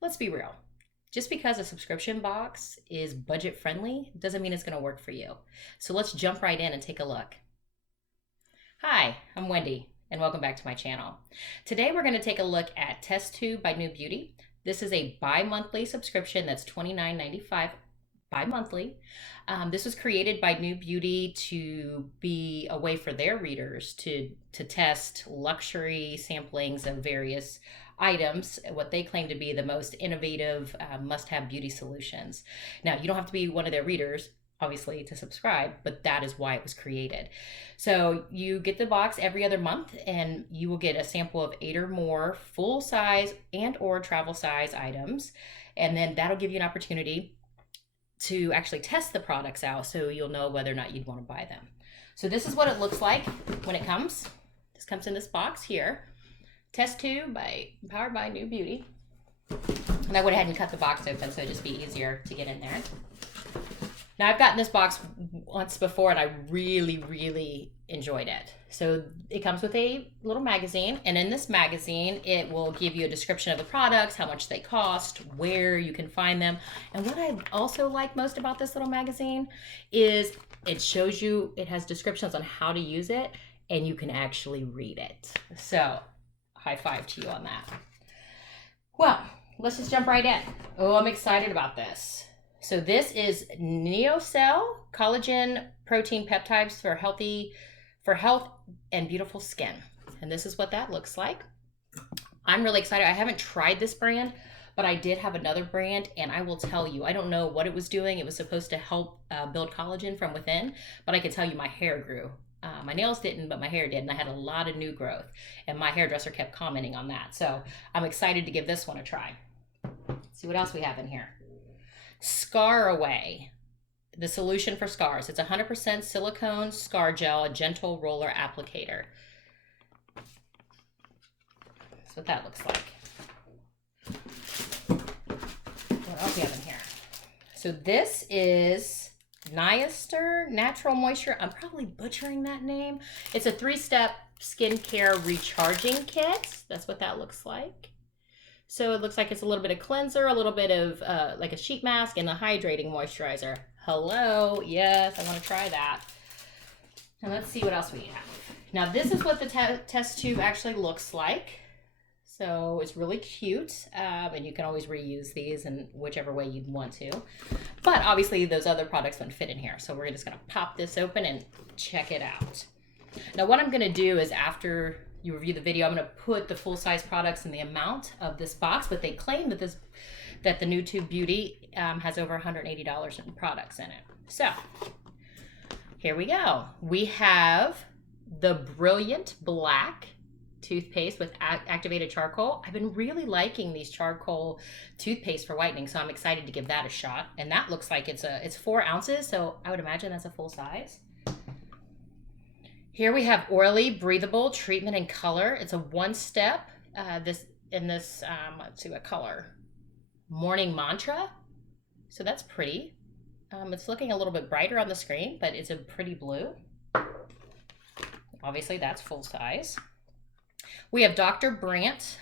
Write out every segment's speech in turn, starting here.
let's be real. Just because a subscription box is budget friendly doesn't mean it's going to work for you. So let's jump right in and take a look. Hi, I'm Wendi, and welcome back to my channel. Today we're going to take a look at TestTube by Mieux Beauty. This is a bi-monthly subscription that's $29.95 bi-monthly. This was created by Mieux Beauty to be a way for their readers to test luxury samplings of various items, what they claim to be the most innovative must-have beauty solutions. Now, you don't have to be one of their readers, obviously, to subscribe, but that is why it was created. So you get the box every other month and you will get a sample of 8 or more full-size and or travel size items. And then that'll give you an opportunity to actually test the products out so you'll know whether or not you'd want to buy them. So this is what it looks like when it comes. This comes in this box here. TestTube powered by Mieux Beauty. And I went ahead and cut the box open so it'd just be easier to get in there. Now I've gotten this box once before and I really enjoyed it. So it comes with a little magazine, and in this magazine it will give you a description of the products, how much they cost, where you can find them. And what I also like most about this little magazine is it shows you, it has descriptions on how to use it and you can actually read it. So high five to you on that. Well, let's just jump right in. Oh, I'm excited about this. So this is NeoCell Collagen Protein Peptides for health and beautiful skin. And this is what that looks like. I'm really excited. I haven't tried this brand, but I did have another brand, and I will tell you, I don't know what it was doing. It was supposed to help build collagen from within, but I can tell you my hair grew. My nails didn't, but my hair did, and I had a lot of new growth, and my hairdresser kept commenting on that. So I'm excited to give this one a try. Let's see what else we have in here. ScarAway, the solution for scars. It's 100% silicone scar gel, a gentle roller applicator. That's what that looks like. What else do we have in here? So this is Naisture Natural Moisture. I'm probably butchering that name. It's a 3-step skincare recharging kit. That's what that looks like. So it looks like it's a little bit of cleanser, a little bit of like a sheet mask, and a hydrating moisturizer. Hello, yes, I want to try that. And let's see what else we have. Now this is what the test tube actually looks like. So it's really cute, and you can always reuse these in whichever way you'd want to. But obviously those other products wouldn't fit in here. So we're just gonna pop this open and check it out. Now what I'm gonna do is, after you review the video, I'm going to put the full-size products and the amount of this box, but they claim that the Mieux Beauty has over $180 in products in it. So here we go. We have the Brilliant Black toothpaste with activated charcoal. I've been really liking these charcoal toothpaste for whitening, so I'm excited to give that a shot. And that looks like it's 4 ounces, so I would imagine that's a full size. Here we have Orly Breathable Treatment and Color. It's a 1-step. Let's see what color. Morning Mantra. So that's pretty. It's looking a little bit brighter on the screen, but it's a pretty blue. Obviously, that's full size. We have Dr. Brandt.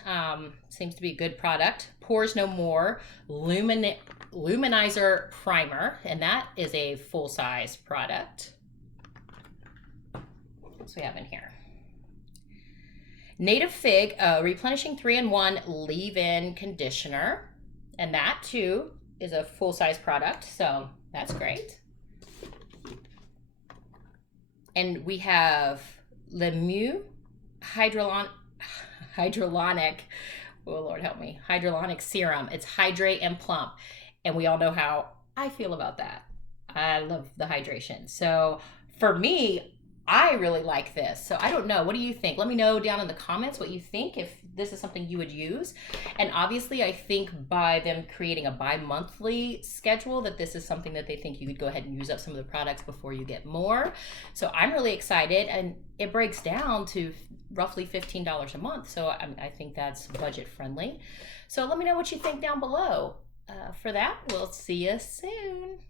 Seems to be a good product. Pores No More Luminizer Primer, and that is a full size product. We have in here. Native Fig Replenishing 3-in-1 leave-in conditioner, and that too is a full-size product, so that's great. And we have Mieux Hyaluronic, oh Lord help me, Hyaluronic Serum. It's hydrate and plump, and we all know how I feel about that. I love the hydration. So for me, I really like this. So I don't know. What do you think? Let me know down in the comments what you think, if this is something you would use. And obviously, I think by them creating a bi-monthly schedule, that this is something that they think you could go ahead and use up some of the products before you get more. So I'm really excited, and it breaks down to roughly $15 a month. So I think that's budget friendly. So let me know what you think down below. For that, we'll see you soon.